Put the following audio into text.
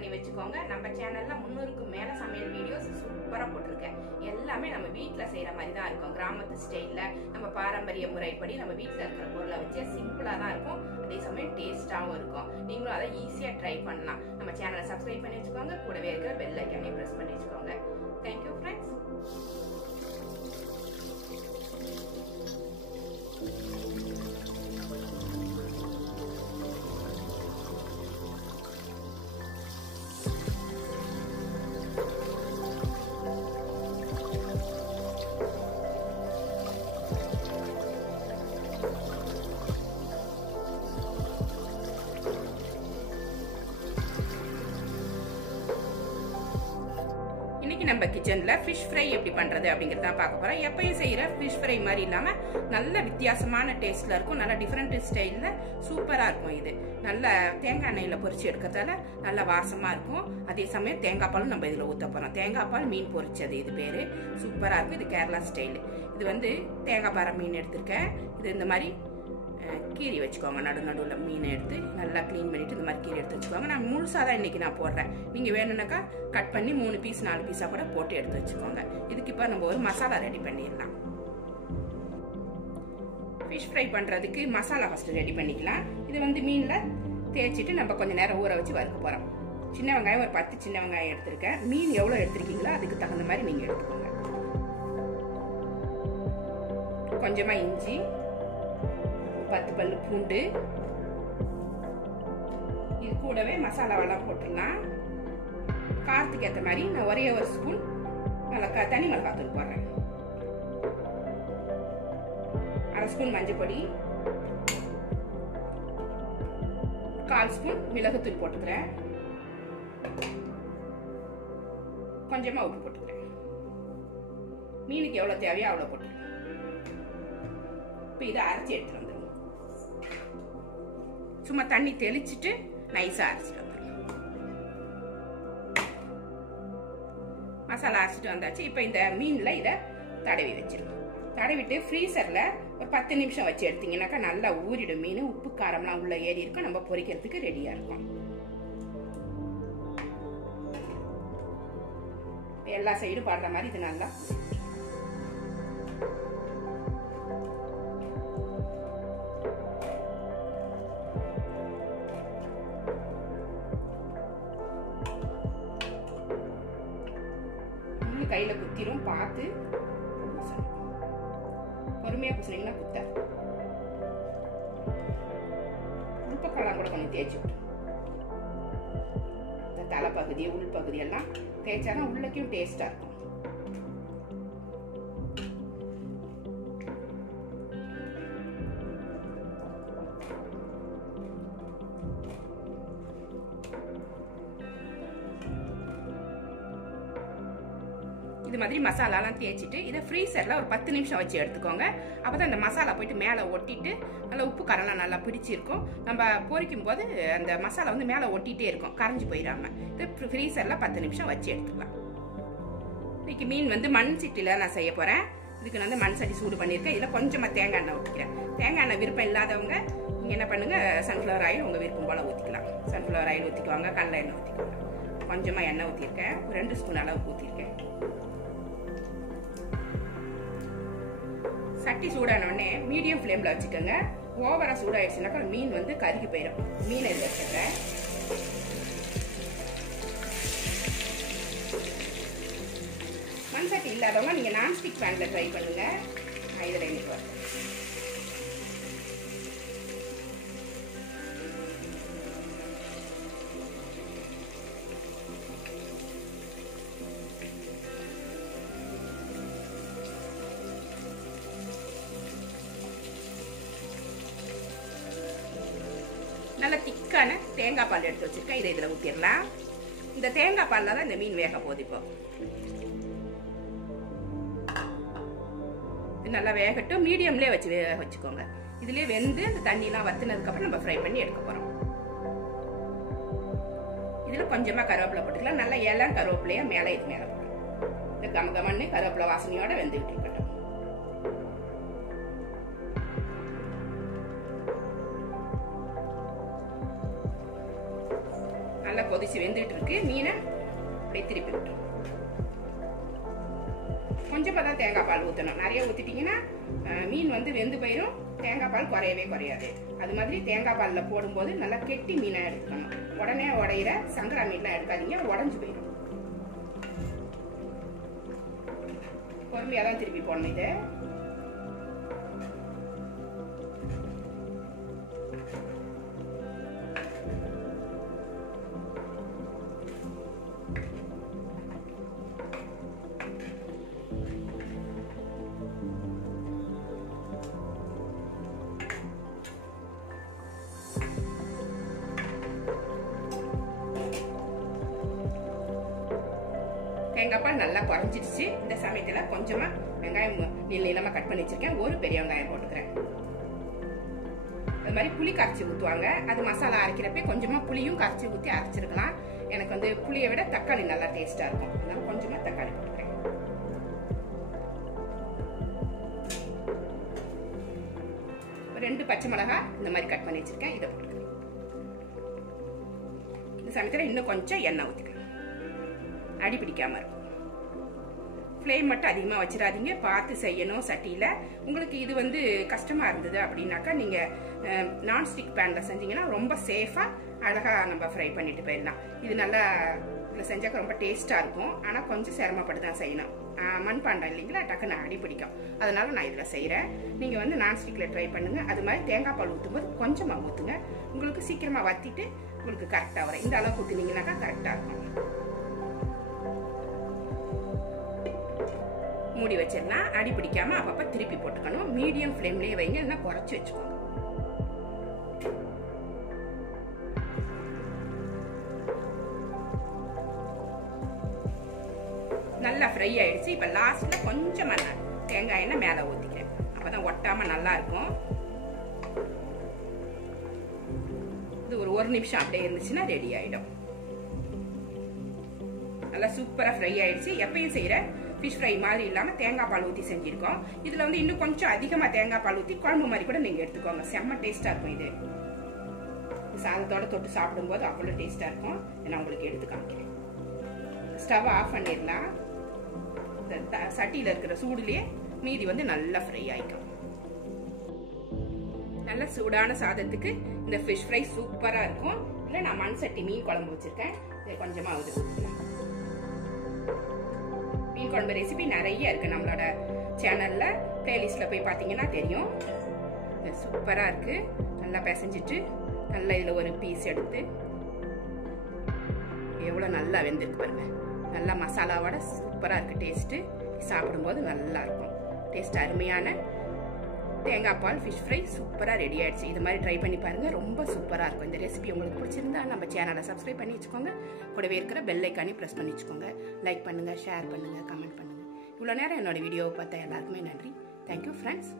பண்ணி வச்சுக்கோங்க. நம்ம சேனல்ல 300க்கு மேல சமையல் வீடியோஸ் சூப்பரா போட்டிருக்கேன். எல்லாமே நம்ம வீட்ல செய்யற மாதிரி தான் இருக்கும். கிராமத்து ஸ்டைல்ல நம்ம பாரம்பரிய முறைப்படி நம்ம வீட்ல இருக்கிற பொருளை வச்சு சிம்பிளா தான் இருக்கும். அதே சமயம் டேஸ்டாவும் இருக்கும். நீங்களும் அதை ஈஸியா ட்ரை பண்ணலாம். நம்ம சேனலை சப்ஸ்கிரைப் பண்ணி வச்சுக்கோங்க. கூடவே இருக்கிற பெல் ஐகானை பிரஸ் பண்ணி வச்சுக்கோங்க. Thank you friends. நம்ம கிச்சன்ல ஃபிஷ் ஃப்ரை எப்படி பண்றது அப்படிங்கறத பார்க்க போறோம். எப்பயும் செய்யற ஃபிஷ் ஃப்ரை மாதிரி இல்லாம நல்ல வித்தியாசமான டேஸ்ட்ல இருக்கும். நல்ல டிஃபரெண்ட் ஸ்டைல்ல சூப்பரா இருக்கும். இது நல்ல தேங்காய் எண்ணெயில பொரிச்சு எடுக்கிறதால நல்ல வாசமா இருக்கும். அதே சமயம் தேங்காய் பாலும் நம்ம இதுல ஊத்த போறோம். தேங்காய் பால் மீன் பொரிச்சது இது பேரு. சூப்பரா இருக்கும். இது கேரளா ஸ்டைல். இது வந்து தேங்காய் பாறை மீன் எடுத்திருக்கேன். இது இந்த மாதிரி கீரி வச்சுக்கோங்க. நடுவில் மீனை எடுத்து நல்லா க்ளீன் பண்ணிட்டு இந்த மாதிரி கீரி எடுத்து வச்சுக்கோங்க. நான் முழுசாக தான் இன்னைக்கு நான் போடுறேன். நீங்கள் வேணும்னாக்கா கட் பண்ணி 3 பீஸ் 4 பீஸாக கூட போட்டு எடுத்து வச்சுக்கோங்க. இதுக்கு இப்போ நம்ம ஒரு மசாலா ரெடி பண்ணிடலாம். ஃபிஷ் ஃப்ரை பண்ணுறதுக்கு மசாலா ஃபஸ்ட்டு ரெடி பண்ணிக்கலாம். இது வந்து மீனில் தேய்ச்சிட்டு நம்ம கொஞ்சம் நேரம் ஊற வச்சு வறுக்க போகிறோம். சின்ன வெங்காயம் ஒரு 10 சின்ன வெங்காயம் எடுத்திருக்கேன். மீன் எவ்வளோ எடுத்திருக்கீங்களோ அதுக்கு தகுந்த மாதிரி நீங்கள் எடுத்துக்கோங்க. கொஞ்சமாக இஞ்சி, 10 பல்லு பூண்டு, இது கூடவே மசாலாவெல்லாம் போட்டுடலாம். காரத்துக்கு ஏற்ற மாதிரி நான் ஒரே ஒரு ஸ்பூன் தனி மிளகாத்தூள் போடுறேன். 1/2 ஸ்பூன் மஞ்சள் பொடி, 1/4 ஸ்பூன் மிளகுத்தூள் போட்டுக்கிறேன். கொஞ்சமா உப்பு போட்டுக்கிறேன். மீனுக்கு எவ்வளவு தேவையோ அவ்வளவு போட்டுக்கிறேன். இப்போ இதை அரைச்சி எடுத்துட்டு வந்துடும். சும்மா தண்ணி தெளிச்சுட்டு நைஸா அரைச்சிட்டு வந்துடலாம். மசாலா அரைச்சிட்டு வந்தாச்சு. இப்போ இந்த மீன்ல இதை தடவி வச்சிருக்கோம். தடவிட்டு ஃப்ரீசர்ல ஒரு 10 நிமிஷம் வச்சு எடுத்தீங்கன்னாக்கா நல்லா ஊறிடும் மீன். உப்பு காரம்லாம் உள்ள ஏறி இருக்கும். நம்ம பொரிக்கிறதுக்கு ரெடியா இருக்கும். எல்லா சைடும் பாடுற மாதிரி இது நல்லா கையில குத்திரும். பார்த்து பொறுமையா குச்சினீங்கன்னா குத்த. உள்பக்கெல்லாம் கூட கொஞ்சம் தேய்ச்சி விட்டு இந்த தலைப்பகுதி உள்பகுதி எல்லாம் தேய்ச்சாதான் உள்ளக்கும் டேஸ்டா இருக்கும். இது மாதிரி மசாலாலாம் தேய்ச்சிட்டு இதை ஃப்ரீசரில் ஒரு 10 நிமிஷம் வச்சு எடுத்துக்கோங்க. அப்போ தான் இந்த மசாலா போயிட்டு மேலே ஒட்டிட்டு நல்லா உப்பு காரெல்லாம் நல்லா பிடிச்சிருக்கும். நம்ம பொரிக்கும் போது அந்த மசாலா வந்து மேலே ஒட்டிகிட்டே இருக்கும், கரைஞ்சி போயிடாமல். இது ஃப்ரீசரில் 10 நிமிஷம் வச்சு எடுத்துக்கலாம். இன்னைக்கு மீன் வந்து மண் சட்டியில் நான் செய்ய போகிறேன். இதுக்கு வந்து மண் சட்டி சூடு பண்ணியிருக்கேன். இதில் கொஞ்சமாக தேங்காய் எண்ணெய் ஊற்றிக்கிறேன். தேங்காய் எண்ணெய் விருப்பம் இல்லாதவங்க நீங்கள் என்ன பண்ணுங்கள், சன்ஃப்ளவர் ஆயில் உங்கள் விருப்பம் போல் ஊற்றிக்கலாம். சன்ஃப்ளவர் ஆயில் ஊற்றிக்குவாங்க, கடலை எண்ணெய் ஊற்றிக்குவாங்க. கொஞ்சமாக எண்ணெய் ஊற்றிருக்கேன். 2 ஸ்பூன் அளவுக்கு ஊற்றிருக்கேன். சட்டி சூடான உடனே மீடியம் ஃப்ளேம்ல வச்சுக்கோங்க. ஓவரா சூடாயிடுச்சுனாக்கா மீன் வந்து கருகி போயிடும். மீன் இதில் வச்சுக்கிறேன். மண் சட்டி இல்லாதவங்க நீங்க நான்ஸ்டிக் பேன்ல ட்ரை பண்ணுங்க. இதில் இன்னைக்கு வரும். நல்ல திக்கான தேங்காய் பால் எடுத்து வச்சிருக்கேன். இதை இதில் ஊற்றிடலாம். இந்த தேங்காய் பாலில் தான் இந்த மீன் வேக போகுது. இப்போ இது நல்லா வேகட்டும். மீடியம்லேயே வச்சு வேக வச்சுக்கோங்க. இதுலேயே வெந்து அந்த தண்ணியெலாம் வற்றினதுக்கப்புறம் நம்ம ஃப்ரை பண்ணி எடுக்க போகிறோம். இதில் கொஞ்சமாக கருவேப்பிலை போட்டுக்கலாம். நல்லா இளம் கருவேப்பிலையா மேலே இது மேலே போடும். இந்த கமகமன்னு கருவேப்பிலை வாசனையோட வெந்துகிட்டு இருக்கட்டும். நல்லா கொதிச்சு வெந்துட்டு இருக்கு. மீனை அப்படியே திருப்பி விட்டுரும். கொஞ்சமாக தான் தேங்காய் பால் ஊற்றணும். நிறைய ஊற்றிட்டிங்கன்னா மீன் வந்து வெந்து போயிடும், தேங்காய் பால் குறையவே குறையாது. அது மாதிரி தேங்காய் பாலில் போடும்போது நல்லா கெட்டி மீனை எடுக்கணும். உடனே உடையிற சங்கரா மீன்லாம் எடுக்காதீங்க, உடஞ்சி போயிடும். பொறுமையாக தான் திருப்பி போடணும். இதை தேங்காய் பால் நல்லா குறைஞ்சிடுச்சு. இந்த சமயத்தில் கொஞ்சமா வெங்காயம் நீளமா கட் பண்ணி வச்சிருக்கேன், ஒரு பெரிய வெங்காயம் போட்டுக்கிறேன். அது மாதிரி புளி கரைச்சி ஊற்றுவாங்க. அது மசாலா அரைக்கிறப்ப கொஞ்சமா புளியும் கரைச்சி ஊற்றி அரைச்சிருக்கலாம். எனக்கு வந்து புளியை விட தக்காளி நல்லா டேஸ்டா இருக்கும். அதனால கொஞ்சமா தக்காளி போட்டுக்கிறேன். ரெண்டு பச்சை மிளகாய் இந்த மாதிரி கட் பண்ணி வச்சிருக்கேன், இதை போட்டுக்கிறேன். இந்த சமயத்தில் இன்னும் கொஞ்சம் எண்ணெய் ஊற்றிக்கிறேன், அடி பிடிக்காம இருக்கும். ஃப்ளேம் மட்டும் அதிகமாக வச்சிடாதீங்க, பார்த்து செய்யணும் சட்டியில். உங்களுக்கு இது வந்து கஷ்டமாக இருந்தது அப்படின்னாக்கா நீங்கள் நான்ஸ்டிக் பேனில் செஞ்சீங்கன்னா ரொம்ப சேஃபாக அழகாக நம்ம ஃப்ரை பண்ணிட்டு போயிடலாம். இது நல்லா இதில் செஞ்சாக்க ரொம்ப டேஸ்ட்டாக இருக்கும். ஆனால் கொஞ்சம் சிரமப்பட்டு தான் செய்யணும். மண்பாண்டம் இல்லைங்களா, டக்குன்னு அடி பிடிக்கும். அதனால நான் இதில் செய்கிறேன். நீங்கள் வந்து நான்ஸ்டிக்கில் ட்ரை பண்ணுங்கள். அது மாதிரி தேங்காய் பால் ஊற்றும்போது கொஞ்சமாக ஊற்றுங்க, உங்களுக்கு சீக்கிரமாக வற்றிட்டு உங்களுக்கு கரெக்டாக வரும். இந்த அளவுக்கு ஊற்றினீங்கன்னாக்கா கரெக்டாக இருக்கும். மூடி வச்சிடலாம். அடி பிடிக்காம அப்பப்ப திருப்பி போட்டுக்கணும். மீடியம் ஃப்ளேம்லயே வைங்க, இல்லைன்னா குறைச்சி வச்சுக்கோங்க. நல்லா ஃப்ரை ஆயிடுச்சு. இப்ப லாஸ்ட்ல கொஞ்சமா தேங்காய் எண்ணெய் மேல ஊத்திக்கிறேன், அப்பதான் ஒட்டாம நல்லா இருக்கும். இது ஒரு நிமிஷம் அப்படியே இருந்துச்சுன்னா ரெடி ஆயிடும். நல்லா சூப்பரா ஃப்ரை ஆயிடுச்சு. எப்பயும் செய்யற ஃபிஷ் ஃப்ரை மாதிரி இல்லாம தேங்காய் பால் ஊற்றி செஞ்சிருக்கோம். இதுல வந்து இன்னும் கொஞ்சம் அதிகமா தேங்காய் பால் ஊற்றி குழம்பு மாதிரி கூட நீங்க எடுத்துக்கோங்க. செம்ம டேஸ்டா இருக்கும். இது சாதத்தோட தொட்டு சாப்பிடும்போது அவ்வளவு டேஸ்டா இருக்கும். நான் உங்களுக்கு எடுத்து காமிக்கிறேன். ஸ்டவ் ஆஃப் பண்ணிடலாம். சட்டியில இருக்கிற சூடுலயே மீதி வந்து நல்லா ஃப்ரை ஆயிக்கும். நல்ல சூடான சாதத்துக்கு இந்த ஃபிஷ் ஃப்ரை சூப்பரா இருக்கும். இல்ல நான் மண் சட்டி மீன் குழம்பு வச்சிருக்கேன், இதை கொஞ்சமா ஊற்றிக்கலாம். மீன் குழம்பு ரெசிபி நிறைய இருக்கு நம்மளோட சேனல்ல, பிளேலிஸ்ட்ல போய் பாத்தீங்கன்னா தெரியும். சூப்பரா இருக்கு. நல்லா பிசைஞ்சிட்டு நல்லா இதுல ஒரு பீஸ் எடுத்து, எவ்வளவு நல்லா வெந்திருக்கு பாருங்க. நல்லா மசாலாவோட சூப்பரா இருக்கு டேஸ்ட். சாப்பிடும்போது நல்லா இருக்கும். டேஸ்ட் அருமையான தேங்காய் பால் ஃபிஷ் ஃப்ரை சூப்பரா ரெடி ஆயிடுச்சு. இது மாதிரி ட்ரை பண்ணி பாருங்க, ரொம்ப சூப்பரா இருக்கும். இந்த ரெசிபி உங்களுக்கு பிடிச்சிருந்தா நம்ம சேனலை சப்ஸ்கிரைப் பண்ணி வச்சுக்கோங்க. கூடவே இருக்கிற பெல் ஐக்கானே பிரஸ் பண்ணி வச்சுக்கோங்க. லைக் பண்ணுங்க, ஷேர் பண்ணுங்க, கமெண்ட் பண்ணுங்க. இவ்வளவு நேரம் என்னோட வீடியோவை பார்த்தா எல்லாருக்குமே நன்றி. Thank you friends.